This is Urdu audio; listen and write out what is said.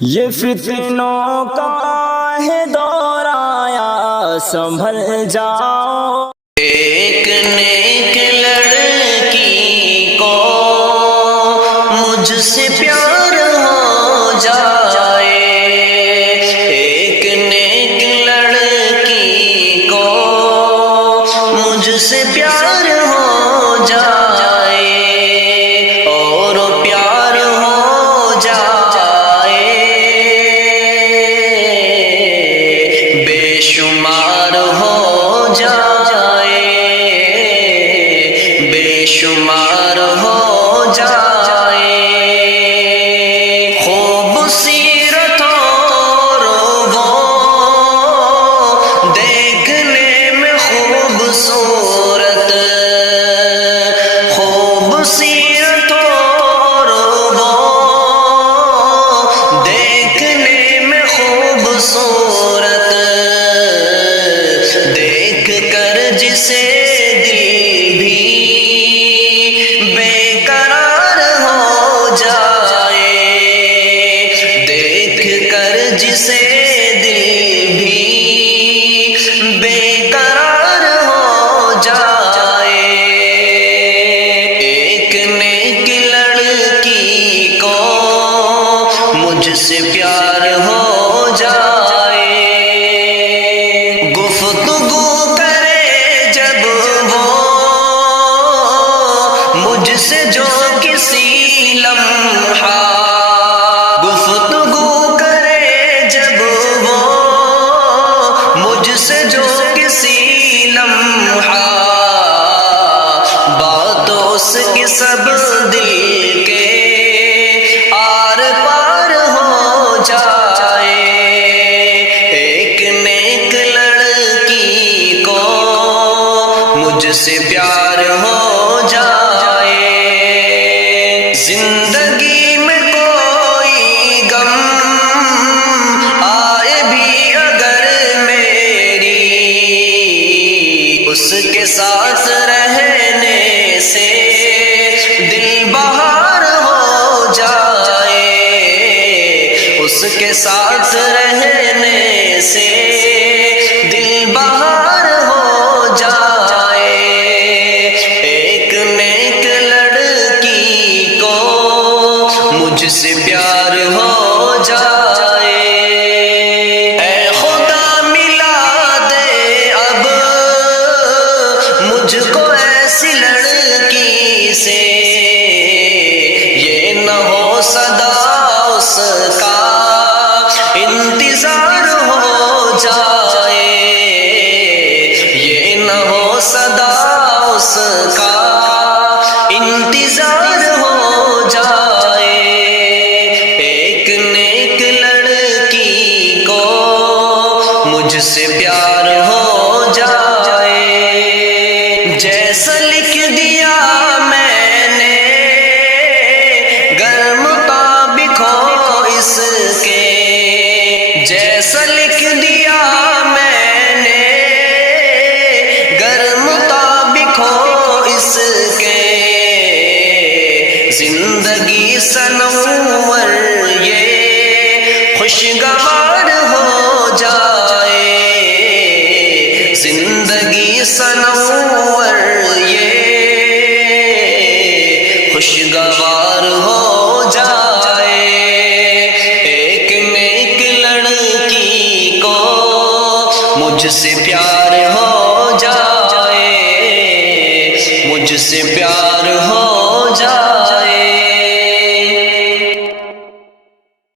یہ فتنوں کا ہے دور آیا، سنبھل جاؤ۔ ایک نیک لڑکی کو مجھ سے پیار ہو جائے، ایک نیک لڑکی کو مجھ سے پیار ہو جائے، اور پیار ہو جائے، بے شمار ہو جائے، بے شمار ہو جائے، خوبصورت اور وہ دیکھنے میں خوبصورت، خوبصورت اور وہ دیکھنے میں خوبصورت، دیکھ کر جسے دل بھی بے قرار ہو جائے، دیکھ کر جسے دل بھی بے قرار ہو جائے، ایک نیک لڑکی کو مجھ سے پیار ہو جائے، گفتگو کرے جب وہ مجھ سے جو کسی لمحہ، گفتگو کرے جب وہ مجھ سے جو کسی لمحہ، بات اس کی سب دل کے آر پار ہو جائے، ایک نیک لڑکی کو مجھ سے پیار ہو جائے، زندگی میں کوئی غم آئے بھی اگر میری، اس کے ساتھ رہنے سے دل بہار ہو جائے، اس کے ساتھ رہنے سے دل بہار ہو جائے، ایک نیک لڑکی کو مجھ سے پیار ہو جائے، اے خدا ملا دے اب مجھ کو ایسی لڑکی سے، یہ نہ ہو سدا اس کا انتظار ہو جائے، یہ نہ ہو سدا اس کا انتظار ہو جائے، ایک نیک لڑکی کو مجھ سے پیار ہو جائے، جیسا لکھ دیا میں نے گر مطابق ہو اس کے، جیسا لکھ دیا میں نے گر مطابق ہو اس کے، زندگی سنور یہ خوشگوار ہو جائے، زندگی سنور یہ خوشگوار ہو جائے، ایک نیک لڑکی کو مجھ سے پیار ہو جائے، مجھ سے پیار ہو جائے۔